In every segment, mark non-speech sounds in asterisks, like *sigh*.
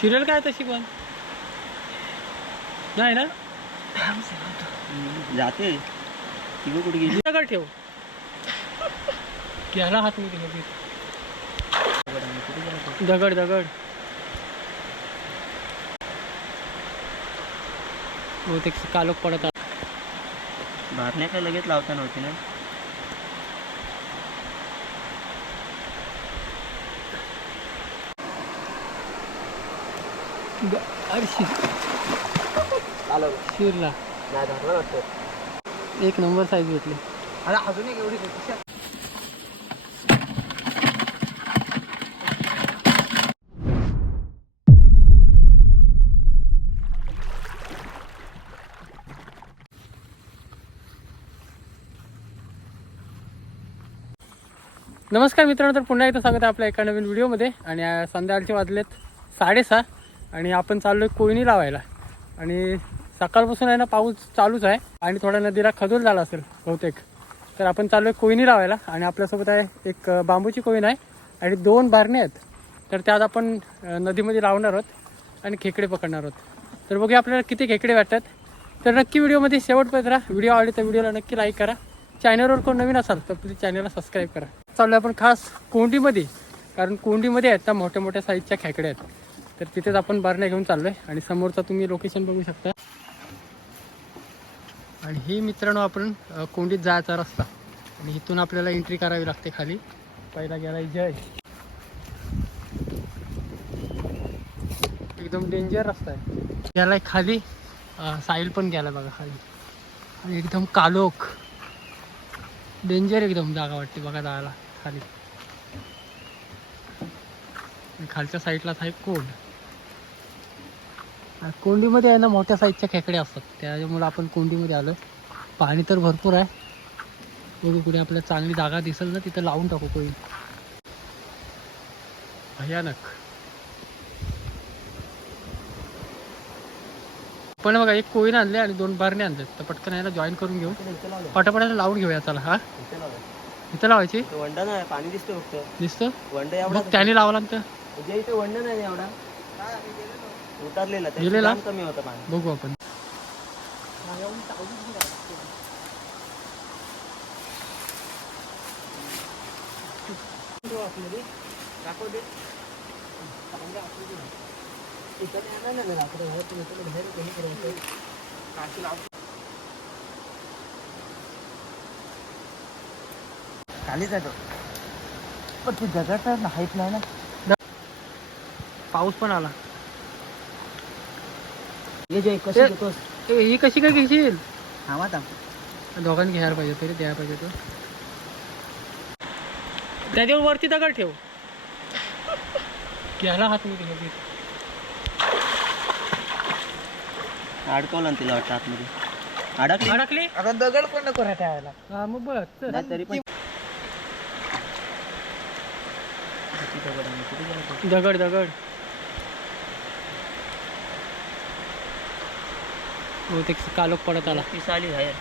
Serial काय तशी पण? नाही ना? जाते. तिकडे कुठे गेली? दगड ठेव. घ्यायला हात मी ठेव दगड दगड. बहुतेक कालोख पडत. भारण्या काय लगेच लावता नव्हती ना? आलं. शिरला. नाही धरलं वाटतं. एक नंबर साईज भेटली अरे अजून एक एवढी नमस्कार मित्रांनो तर पुन्हा एकदा स्वागत आहे आपल्या एका नवीन व्हिडिओमध्ये आणि संध्याकाळचे वाजलेत साडेसहा. आणि आपण चाललो आहे कोयनी लावायला. आणि सकाळपासून आहे ना पाऊस चालूच आहे. आणि थोडा नदीला खजूर झाला असेल बहुतेक. तर आपण चाललो आहे कोयनी लावायला आणि आपल्यासोबत आहे एक बांबूची कोयन आहे आणि दोन बारणे आहेत. तर त्यात आपण नदीमध्ये लावणार आहोत आणि खेकडे पकडणार आहोत. तर बघूया आपल्याला किती खेकडे वाटतात. तर नक्की व्हिडिओमध्ये शेवटपर्यंत राहा. व्हिडिओ आवडली तर व्हिडिओला नक्की लाईक करा. चॅनलवर कोण नवीन असाल तर प्लीज चॅनलला सबस्क्राईब करा. चाललो आपण खास कोंडीमध्ये. कारण कोंडीमध्ये आहेत त्या मोठ्या मोठ्या साईजच्या खेकड्या आहेत. तर तिथेच आपण बारण्या घेऊन चाललोय आणि समोरचा तुम्ही लोकेशन बघू शकता. आणि ही मित्रांनो आपण कोंडीत जायचा रस्ता. आणि इथून आपल्याला एंट्री करावी लागते खाली. पहिला गेला जय एकदम डेंजर रस्ता आहे. गेलाय खाली. साईल साहिल पण गेला बघा खाली. आणि एकदम कालोख. डेंजर एकदम जागा वाटते बघा जायला खाली. खालच्या साईडलाच आहे कोंड. कोंडीमध्ये आहे ना मोठ्या साईजच्या खेकडे असतात. त्याच्यामुळे आपण कोंडीमध्ये आलो पाणी तर भरपूर आहे. बघू कुठे आपल्याला चांगली जागा दिसेल ना तिथं लावून टाकू कोणी. भयानक. पण बघा एक कोईन आणले आणि दोन बारणे आणले. तर पटकन याला जॉईन करून घेऊ. पटापटाला लावून घेऊया चला हा? इथं लावायची? वंडा नाही पाणी दिसतं फक्त. दिसतं? वंडा त्याने लावला तर. वंडा नाही एवढा. उतरलेला गेलेला? कमी होतं पाणी बघू आपण. खालीच आहे तो. पण ती नाही ना. पाऊस पण आला. ये जे कशी ए- घेतोस ए, ही कशी काय घेशील? थांबा दोघांनी घ्यायला पाहिजे तरी द्यायला पाहिजे तो त्याच्यावर वरती दगड ठेव. घ्यायला हात मी ठेव अडकवलं ना तिला वाटतं आतमध्ये. अडकली? अडकली? आता दगड पण नको ठेवायला हा मग बघ चल. नाही तरी पण. दगड दगड आहे? दगड दगड बहुतेक कालोख पडत आला. पिस आली बाहेर.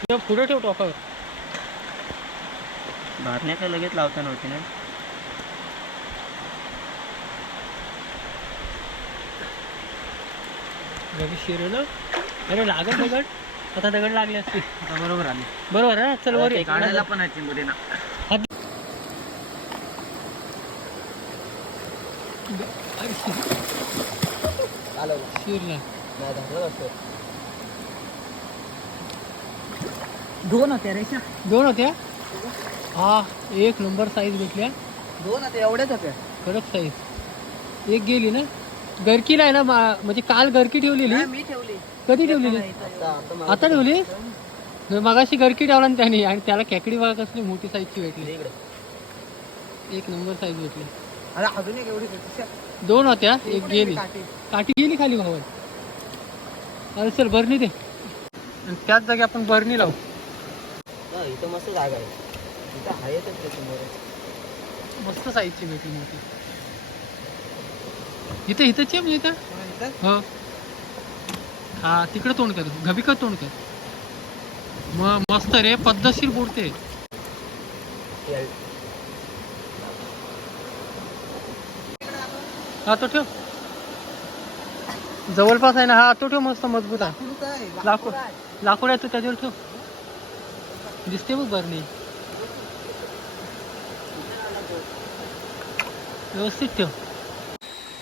तुझ्या पुढे ठेव टोकावर. भारण्या काय लगेच लावता नव्हती ना? रवी शिरलं अरे लागत दगड. आता दगड लागले असते आता बरोबर आली. बरोबर ना? चल वर ये. पण आहे ना शिरला नाही धरलं वाटतं दोन होत्या रेषा दोन होत्या? हा एक नंबर साईज भेटल्या दोन होत्या एवढ्याच होत्या. कडक साईज एक गेली ना? गरकीला आहे ना मा- म्हणजे काल गरकी ठेवलेली. मी ठेवली. कधी ठेवलेली? आता ठेवली? मगाशी गरकी ठेवला ना त्याने. आणि त्याला खेकडी बघा कसली मोठी साईजची भेटली. एक नंबर साईज भेटली. अरे अजून एक एवढी होती. दोन होत्या एक गेली. काठी. गेली खाली भावात अरे चल बरणी दे. आणि त्याच जागी आपण बरणी लावू. हा, इथं मस्त जागा आहे. इथं समोर मस्त साईजची भेटली मोठी. इथं इथंच आहे म्हणजे इथं? हो हा. तिकडे तोंड कर घबिक तोंड कर. मग मस्त रे पद्धतशीर बुडते. हा तो ठेव. जवळपास आहे ना हा तो ठेव मस्त मजबूत आहे. लाकूड लाकूड आहे. तो त्याच्यावर ठेव. दिसते बघ बरणी. व्यवस्थित ठेव.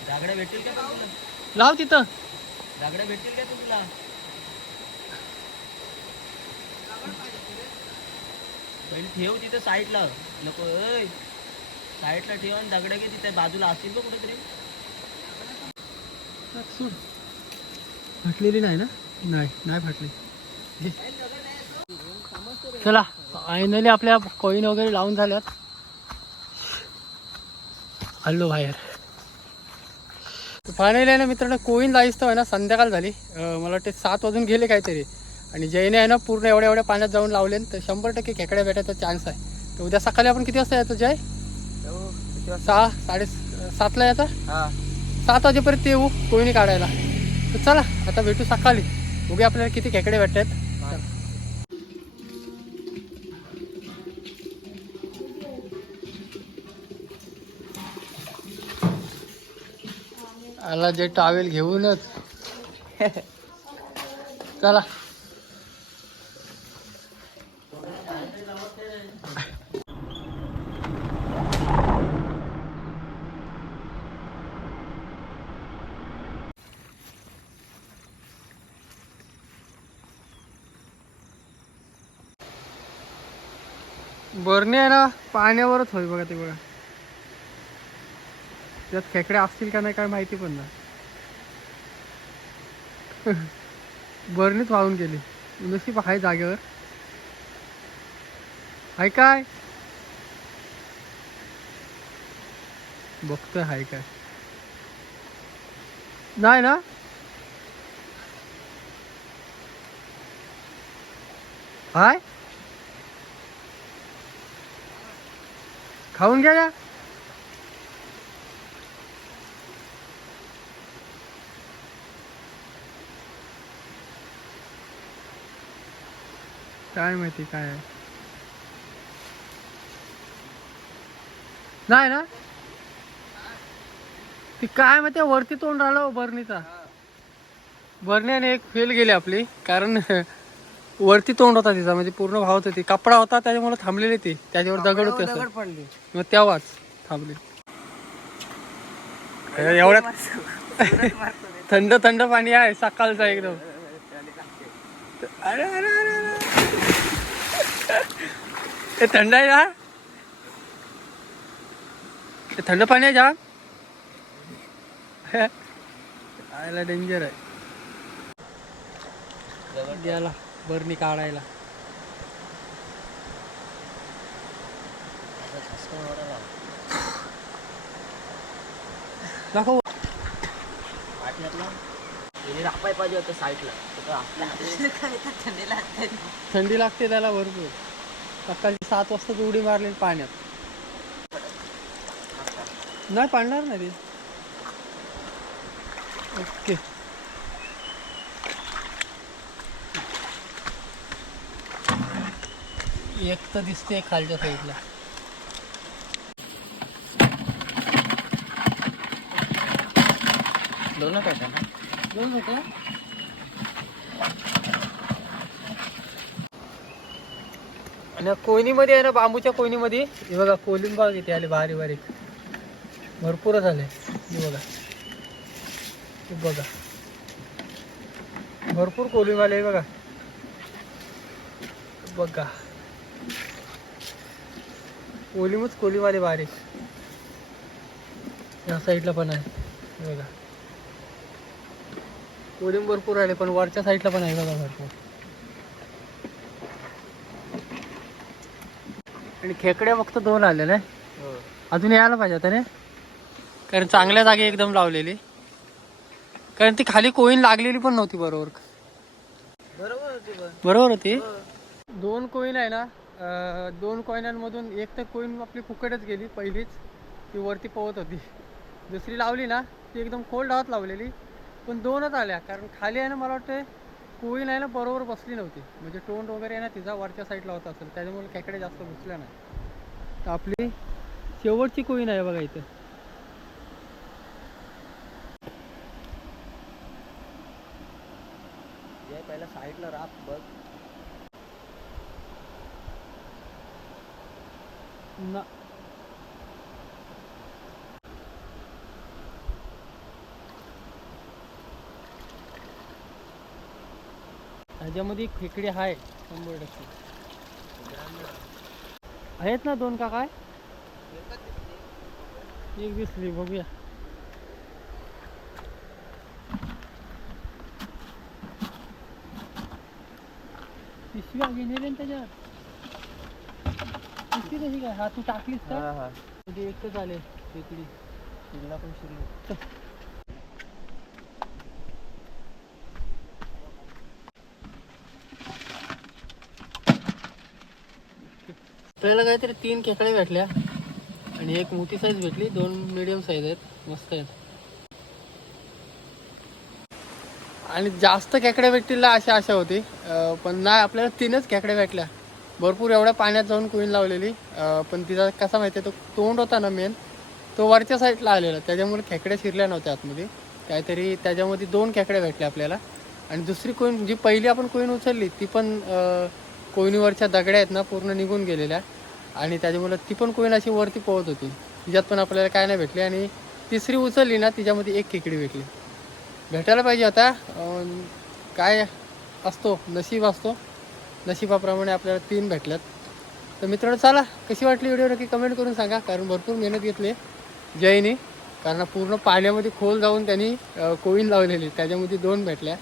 दागड्या भेटतील का? लाव तिथं. दागड्या भेटतील का तू तुला? पहिले ठेव तिथं साईडला. नको साईडला ठेव आणि दगड घे तिथे. बाजूला असतील बघ कुठेतरी. सोड फाटलेली नाही ना? नाही नाही फाटली. चला फायनली आपल्या कॉईन वगैरे लावून झाल्यात. हल्लो बाहेर. फायनली आहे ना मित्रांनो कोईन लाईस तर आहे ना संध्याकाळ झाली. मला वाटते सात वाजून गेले काहीतरी. आणि जयने आहे ना पूर्ण एवढ्या एवढ्या पाण्यात जाऊन लावले तर शंभर टक्के खेकड्या भेटायचा चान्स आहे. तर उद्या सकाळी आपण किती वाजता यायचं जय? सहा साडे सातला यायचा? हा. सात वाजेपर्यंत येऊ कोणी काढायला. तर चला आता भेटू सकाळी. उगे आपल्याला किती खेकडे भेटतात आला जे टावेल घेऊनच. चला बरणे आहे ना पाण्यावरच होईल बघा ते बघा. त्यात खेकडे असतील का नाही काय माहिती पण ना *laughs* बरणीच वाहून गेली. नशीब आहे जागेवर. हाय काय? बघतोय हाय काय. नाही ना? हाय? खाऊन घ्या का काय माहिती काय आहे? नाही ना? ती काय माहिती वरती तोंड राहिलं हो बरणीचा बरण्याने एक फेल गेली आपली कारण वरती तोंड होता तिचा म्हणजे पूर्ण भावत होती कपडा होता त्याच्यामुळे थांबलेली ती. त्याच्यावर दगड होते असं. पडली. मग तेव्हाच थांबली. एवढ्यात *laughs* थंड थंड पाणी आहे सकाळचा एकदम. अरे अरे अरे अरे. हे थंड आहे ना? हे थंड पाणी आहे जाम *laughs* आयला डेंजर आहे. द्याला बरणी काढायला. दाखव. राखाय पाहिजे होतं साईडला थंडी लागते त्याला भरपूर. सकाळची सात वाजता उडी मारली पाण्यात. नाही पाडणार नाही ते. ओके. एक तर दिसते खालच्या साईडला दोनच होत्या ना दोन होते आणि कोयनीमध्ये आहे ना बांबूच्या कोयनीमध्ये हे बघा कोलिंब बघा किती आले बारीक बारीक. भरपूर झाले हे बघा. हे बघा. भरपूर कोलिंब आले हे बघा. बघा. कोलिंबच कोलिंब आले बारीक. या साईडला पण आहे. हे बघा. कोलिंब भरपूर आले पण वरच्या साईडला पण आहे बघा भरपूर. आणि खेकड्या फक्त दोन आले ना अजून यायला पाहिजे होतं ना कारण चांगल्या जागी एकदम लावलेली. कारण ती खाली कोईन लागलेली पण नव्हती बरोबर. बरोबर होती बरोबर होती? दोन कोईन आहे ना दोन कॉईनांमधून एक तर कॉईन आपली फुकटच गेली पहिलीच ती वरती पोहत होती. दुसरी लावली ना ती एकदम खोल डावात लावलेली. पण दोनच आल्या कारण खाली आहे ना मला वाटते कोईन आहे ना बरोबर बसली नव्हती. म्हणजे तोंड वगैरे आहे ना तिचा वरच्या साईडला होता असेल त्याच्यामुळे खेकडे जास्त घुसल्या नाही. तर आपली शेवटची कोईन आहे बघा इथं. पहिला साईडला राहत बघ. ना ह्याच्यामध्ये खेकडे आहे शंभर टक्के. आहेत ना दोन का काय? एक दिसली बघूया. पिशवी गेली त्याच्यात पिशवी कशी काय हा तू टाकलीस का? हा म्हणजे एकच आले खेकडी शिरला पण शिरलो. आपल्याला काहीतरी तीन खेकडे भेटल्या. आणि एक मोठी साईज भेटली. दोन मिडियम साईज आहेत. मस्त आहेत. आणि जास्त खेकड्या भेटतील अशा आशा होती. पण नाही आपल्याला तीनच खेकड्या भेटल्या. भरपूर एवढ्या पाण्यात जाऊन कुईन लावलेली. पण तिचा कसा माहिती आहे तो तोंड होता ना मेन तो वरच्या साईडला आलेला. त्याच्यामुळे खेकड्या शिरल्या नव्हत्या आतमध्ये. काहीतरी त्याच्यामध्ये दोन खेकड्या भेटल्या आपल्याला. आणि दुसरी कोईन जी पहिली आपण कोईन उचलली ती पण अं, कोयनीवरच्या दगड्या आहेत ना पूर्ण निघून गेलेल्या. आणि त्याच्यामुळे ती पण कोईन अशी वरती पोहत होती. तिच्यात पण आपल्याला काय नाही भेटली. आणि तिसरी उचलली ना तिच्यामध्ये एक खेकडी भेटली. भेटायला पाहिजे आता. काय असतो नशीब असतो. नशिबाप्रमाणे आपल्याला तीन भेटल्यात. तर मित्रांनो चला कशी वाटली व्हिडिओ नक्की कमेंट करून सांगा कारण भरपूर मेहनत घेतली जयने. कारण पूर्ण पाण्यामध्ये खोल जाऊन त्यांनी कोईन लावलेली. त्याच्यामध्ये दोन भेटल्या.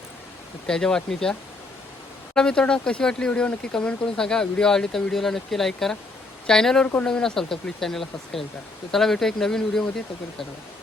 त्याच्या वाटणीच्या. चला मित्रांनो कशी वाटली व्हिडिओ नक्की कमेंट करून सांगा. व्हिडिओ आवडली तर व्हिडिओला नक्की लाईक करा. चॅनलवर कोण नवीन असाल तर प्लीज चॅनलला सबस्क्राईब करा. तर चला भेटू एक नवीन व्हिडिओमध्ये. तोपर्यंत धन्यवाद.